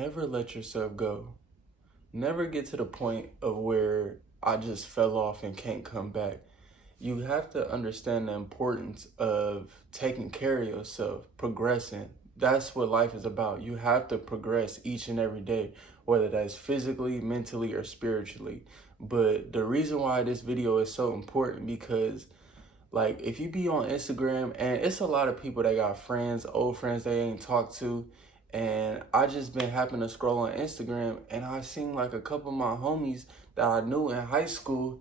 never let yourself go. Never get to the point of where I just fell off and can't come back. You have to understand the importance of taking care of yourself, progressing. That's what life is about. You have to progress each and every day, whether that's physically, mentally, or spiritually. But the reason why this video is so important because like if you be on Instagram and it's a lot of people that got friends, old friends they ain't talked to, and I just been happen to scroll on Instagram and I seen like a couple of my homies that I knew in high school,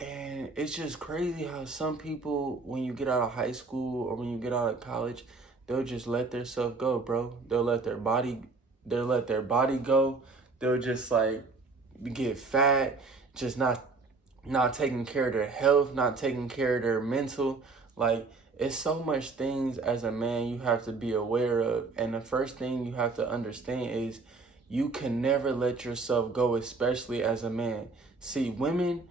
and it's just crazy how some people when you get out of high school or when you get out of college, they'll just let their self go, bro. They'll let their body go. They'll just like get fat, just not taking care of their health, not taking care of their mental. Like, it's so much things as a man you have to be aware of. And the first thing you have to understand is you can never let yourself go, especially as a man. See, women,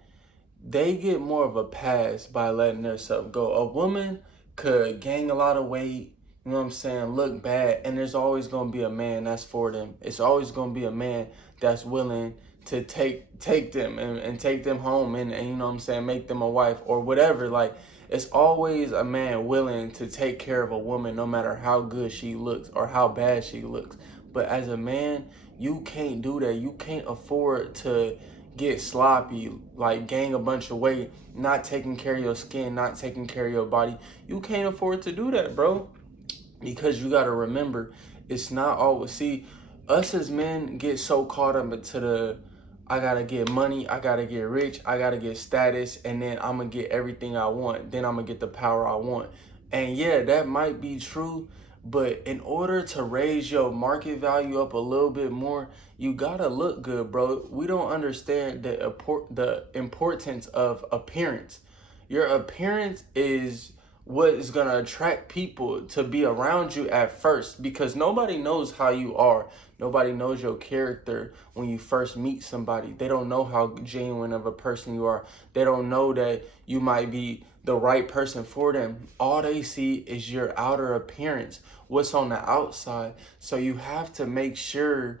they get more of a pass by letting themselves go. A woman could gain a lot of weight, you know what I'm saying, look bad, and there's always gonna be a man that's for them. It's always gonna be a man that's willing to take them and take them home and you know what I'm saying, make them a wife or whatever. Like, it's always a man willing to take care of a woman no matter how good she looks or how bad she looks. But as a man, you can't do that. You can't afford to get sloppy, like gain a bunch of weight, not taking care of your skin, not taking care of your body. You can't afford to do that, bro. Because you got to remember, it's not always, see, us as men get so caught up into the, I got to get money, I got to get rich, I got to get status, and then I'm going to get everything I want. Then I'm going to get the power I want. And yeah, that might be true, but in order to raise your market value up a little bit more, you got to look good, bro. We don't understand the importance of appearance. Your appearance is what is going to attract people to be around you at first, because nobody knows how you are. Nobody knows your character when you first meet somebody. They don't know how genuine of a person you are. They don't know that you might be the right person for them. All they see is your outer appearance, what's on the outside. So you have to make sure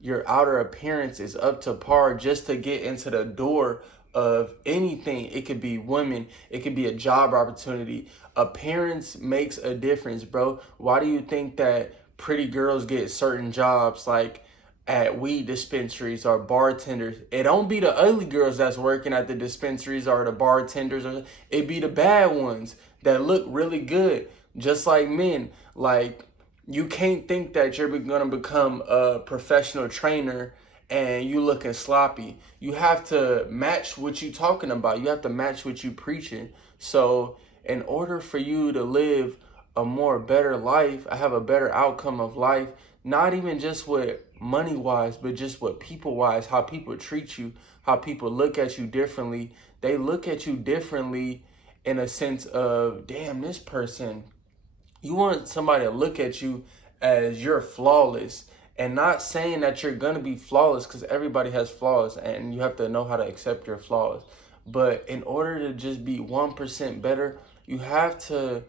your outer appearance is up to par just to get into the door of anything. It could be women, it could be a job opportunity. Appearance makes a difference, bro. Why do you think that pretty girls get certain jobs like at weed dispensaries or bartenders? It don't be the ugly girls that's working at the dispensaries or the bartenders, or it be the bad ones that look really good, just like men. Like, you can't think that you're gonna become a professional trainer and you looking sloppy. You have to match what you talking about. You have to match what you preaching. So in order for you to live a more better life, have a better outcome of life, not even just with money wise, but just with people wise, how people treat you, how people look at you differently. They look at you differently in a sense of, damn, this person, you want somebody to look at you as you're flawless, and not saying that you're gonna be flawless, because everybody has flaws and you have to know how to accept your flaws. But in order to just be 1% better, you have to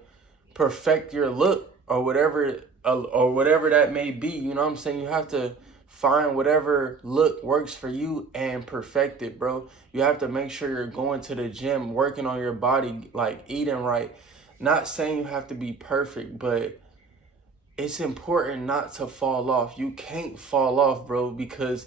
perfect your look or whatever that may be. You know what I'm saying? You have to find whatever look works for you and perfect it, bro. You have to make sure you're going to the gym, working on your body, like eating right. Not saying you have to be perfect, but it's important not to fall off. You can't fall off, bro, because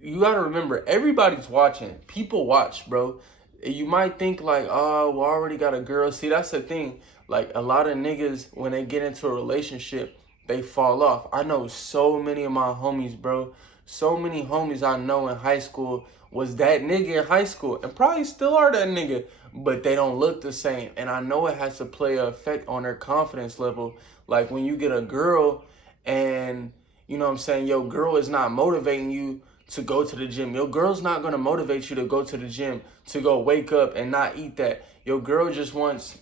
you got to remember, everybody's watching. People watch, bro. You might think like, oh, well, I already got a girl. See, that's the thing. Like, a lot of niggas, when they get into a relationship, they fall off. I know so many of my homies, bro. So many homies I know in high school was that nigga in high school and probably still are that nigga, but they don't look the same. And I know it has to play an effect on their confidence level. Like, when you get a girl and, you know what I'm saying, your girl is not motivating you to go to the gym. Your girl's not going to motivate you to go to the gym, to go wake up and not eat that. Your girl just wants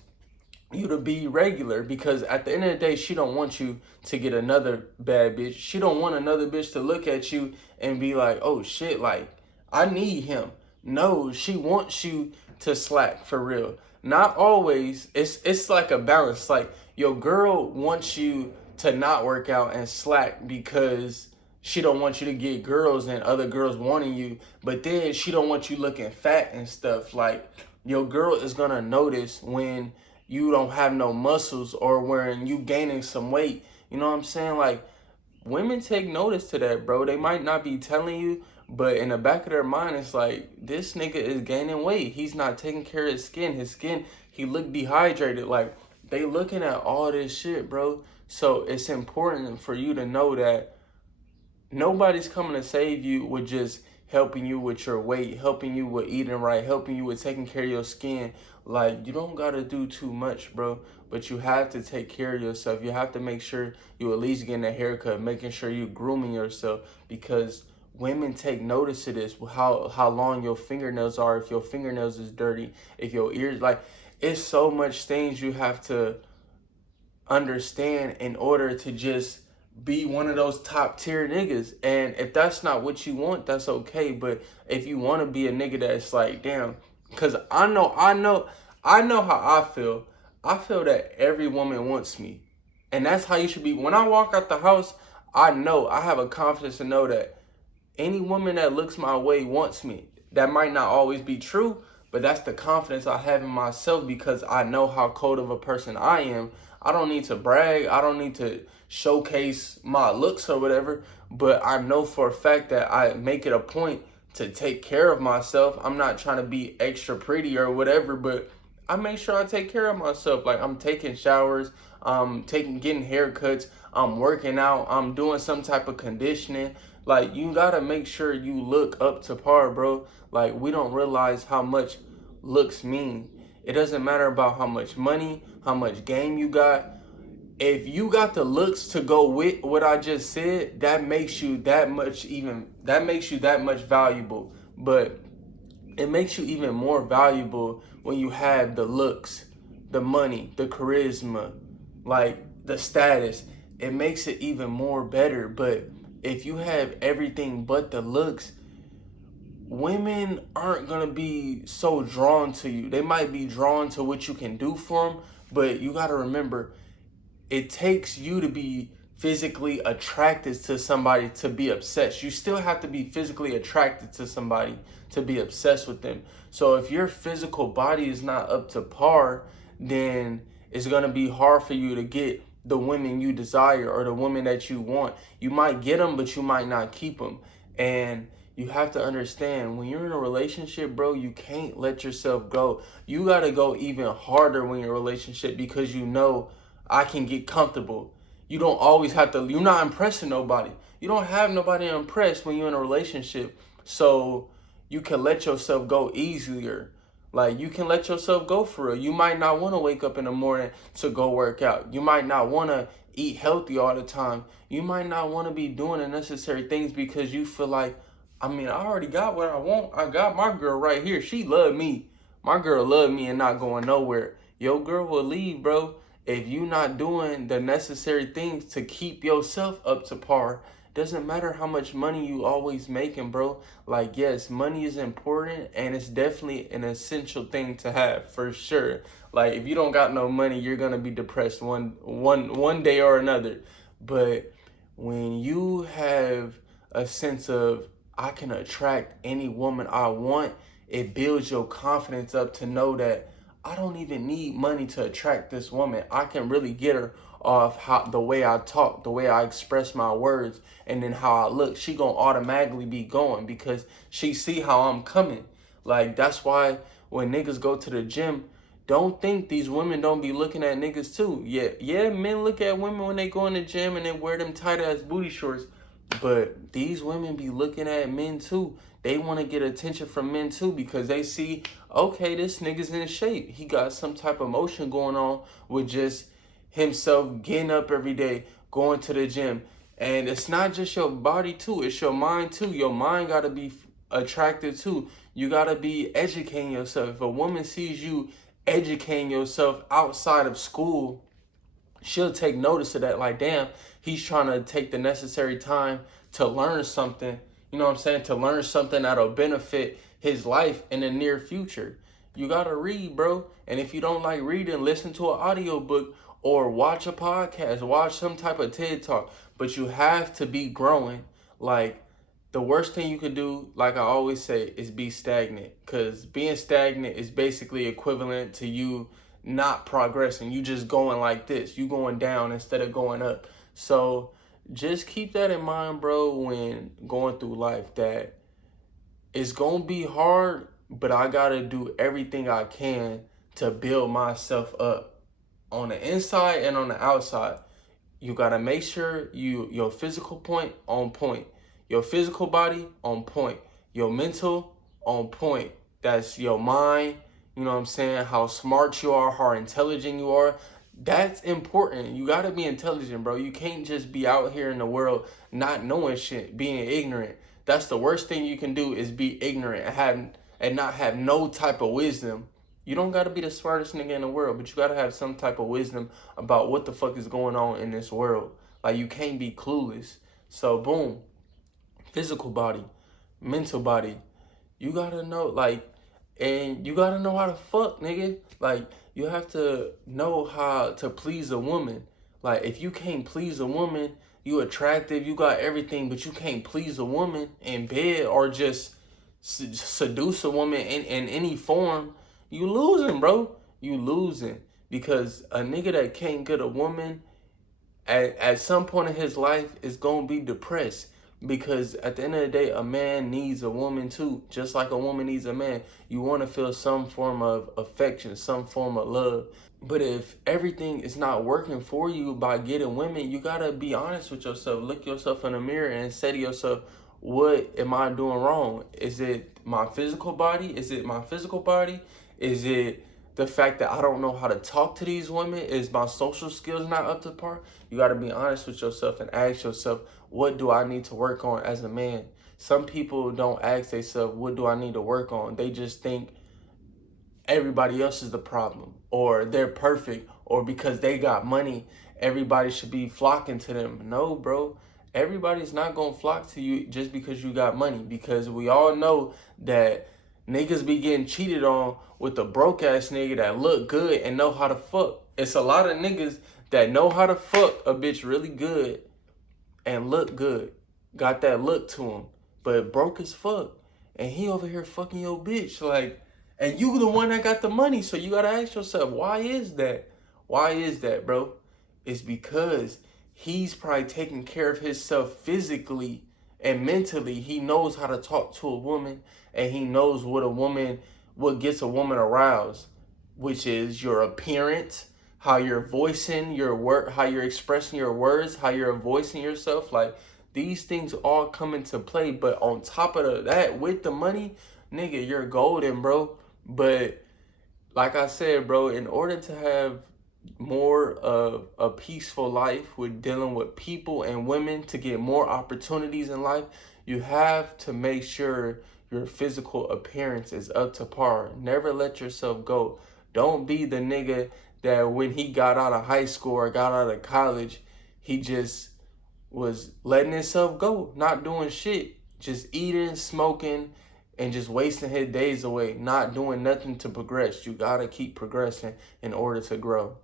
you to be regular, because at the end of the day, she don't want you to get another bad bitch. She don't want another bitch to look at you and be like, oh shit, like, I need him. No, she wants you to slack for real. Not always. It's like a balance. Like, your girl wants you to not work out and slack because she don't want you to get girls and other girls wanting you, but then she don't want you looking fat and stuff. Like, your girl is gonna notice when you don't have no muscles or when you gaining some weight. You know what I'm saying? Like, women take notice to that, bro. They might not be telling you, but in the back of their mind, it's like, this nigga is gaining weight. He's not taking care of his skin. His skin, he look dehydrated. Like, they looking at all this shit, bro. So it's important for you to know that nobody's coming to save you with just helping you with your weight, helping you with eating right, helping you with taking care of your skin. Like, you don't gotta do too much, bro. But you have to take care of yourself. You have to make sure you at least getting a haircut, making sure you grooming yourself, because women take notice of this. How long your fingernails are, if your fingernails is dirty, if your ears, like, it's so much things you have to understand in order to just be one of those top tier niggas. And if that's not what you want, that's okay. But if you want to be a nigga that's like, damn, because I know how I feel. I feel that every woman wants me. And that's how you should be. When I walk out the house, I know, I have a confidence to know that any woman that looks my way wants me. That might not always be true, but that's the confidence I have in myself because I know how cold of a person I am. I don't need to brag. I don't need to showcase my looks or whatever, but I know for a fact that I make it a point to take care of myself. I'm not trying to be extra pretty or whatever, but I make sure I take care of myself. Like, I'm taking showers, getting haircuts, I'm working out, I'm doing some type of conditioning. Like, you gotta make sure you look up to par, bro. Like, we don't realize how much looks mean. It doesn't matter about how much money, how much game you got. If you got the looks to go with what I just said, that makes you that much valuable. But it makes you even more valuable when you have the looks, the money, the charisma, like the status. It makes it even more better. But if you have everything but the looks, women aren't gonna be so drawn to you. They might be drawn to what you can do for them, but you gotta remember, it takes you to be physically attracted to somebody to be obsessed. You still have to be physically attracted to somebody to be obsessed with them. So if your physical body is not up to par, then it's going to be hard for you to get the women you desire or the women that you want. You might get them, but you might not keep them. And you have to understand, when you're in a relationship, bro, you can't let yourself go. You got to go even harder when you're in a relationship, because you know, I can get comfortable. You don't always have to, you're not impressing nobody. You don't have nobody to impress when you're in a relationship. So you can let yourself go easier. Like, you can let yourself go for real. You might not want to wake up in the morning to go work out. You might not want to eat healthy all the time. You might not want to be doing the necessary things because you feel like, I mean, I already got what I want. I got my girl right here. She loved me. My girl loved me and not going nowhere. Your girl will leave, bro, if you not doing the necessary things to keep yourself up to par. Doesn't matter how much money you always making, bro. Like, yes, money is important and it's definitely an essential thing to have, for sure. Like, if you don't got no money, you're gonna be depressed one day or another. But when you have a sense of, I can attract any woman I want, it builds your confidence up to know that I don't even need money to attract this woman. I can really get her off the way I talk, the way I express my words, and then how I look. She gonna automatically be going because she see how I'm coming. Like, that's why when niggas go to the gym, don't think these women don't be looking at niggas too. Yeah, men look at women when they go in the gym and they wear them tight ass booty shorts. But these women be looking at men too. They want to get attention from men too because they see, okay, this nigga's in shape. He got some type of motion going on with just himself getting up every day, going to the gym. And it's not just your body too, it's your mind too. Your mind got to be attracted too. You got to be educating yourself. If a woman sees you educating yourself outside of school, she'll take notice of that. Like, damn, he's trying to take the necessary time to learn something, you know what I'm saying? To learn something that'll benefit his life in the near future. You gotta read, bro. And if you don't like reading, listen to an audiobook or watch a podcast, watch some type of TED Talk. But you have to be growing. Like, the worst thing you could do, like I always say, is be stagnant. Because being stagnant is basically equivalent to you not progressing. You just going like this. You going down instead of going up. So just keep that in mind, bro, when going through life, that it's going to be hard, but I got to do everything I can to build myself up on the inside and on the outside. You gotta make sure your physical point on point, your physical body on point, your mental on point. That's your mind. You know what I'm saying? How smart you are, how intelligent you are. That's important. You gotta be intelligent, bro. You can't just be out here in the world not knowing shit, being ignorant. That's the worst thing you can do, is be ignorant and not have no type of wisdom. You don't gotta be the smartest nigga in the world, but you gotta have some type of wisdom about what the fuck is going on in this world. Like, you can't be clueless. So boom, physical body, mental body. You gotta know, like, and you gotta know how to fuck, nigga. Like, you have to know how to please a woman. Like, if you can't please a woman, you attractive, you got everything, but you can't please a woman in bed or just seduce a woman in any form, you losing, bro. You losing. Because a nigga that can't get a woman at some point in his life is gonna be depressed, because at the end of the day, a man needs a woman too, just like a woman needs a man. You want to feel some form of affection, some form of love. But if everything is not working for you by getting women, you gotta be honest with yourself. Look yourself in the mirror and say to yourself, what am I doing wrong? Is it my physical body? Is it my physical body? Is it the fact that I don't know how to talk to these women? Is my social skills not up to par? You got to be honest with yourself and ask yourself, what do I need to work on as a man? Some people don't ask themselves, what do I need to work on? They just think everybody else is the problem, or they're perfect, or because they got money, everybody should be flocking to them. No, bro. Everybody's not going to flock to you just because you got money, because we all know that niggas be getting cheated on with a broke ass nigga that look good and know how to fuck. It's a lot of niggas that know how to fuck a bitch really good and look good, got that look to him, but broke as fuck, and he over here fucking your bitch, like, and you the one that got the money. So you gotta ask yourself, why is that? Why is that, bro? It's because he's probably taking care of himself physically and mentally. He knows how to talk to a woman, and he knows what gets a woman aroused, which is your appearance, how you're voicing your word, how you're expressing your words, how you're voicing yourself. Like, these things all come into play. But on top of that, with the money, nigga, you're golden, bro. But like I said, bro, in order to have more of a peaceful life with dealing with people and women, to get more opportunities in life, you have to make sure your physical appearance is up to par. Never let yourself go. Don't be the nigga that when he got out of high school or got out of college, he just was letting himself go, not doing shit, just eating, smoking, and just wasting his days away, not doing nothing to progress. You gotta keep progressing in order to grow.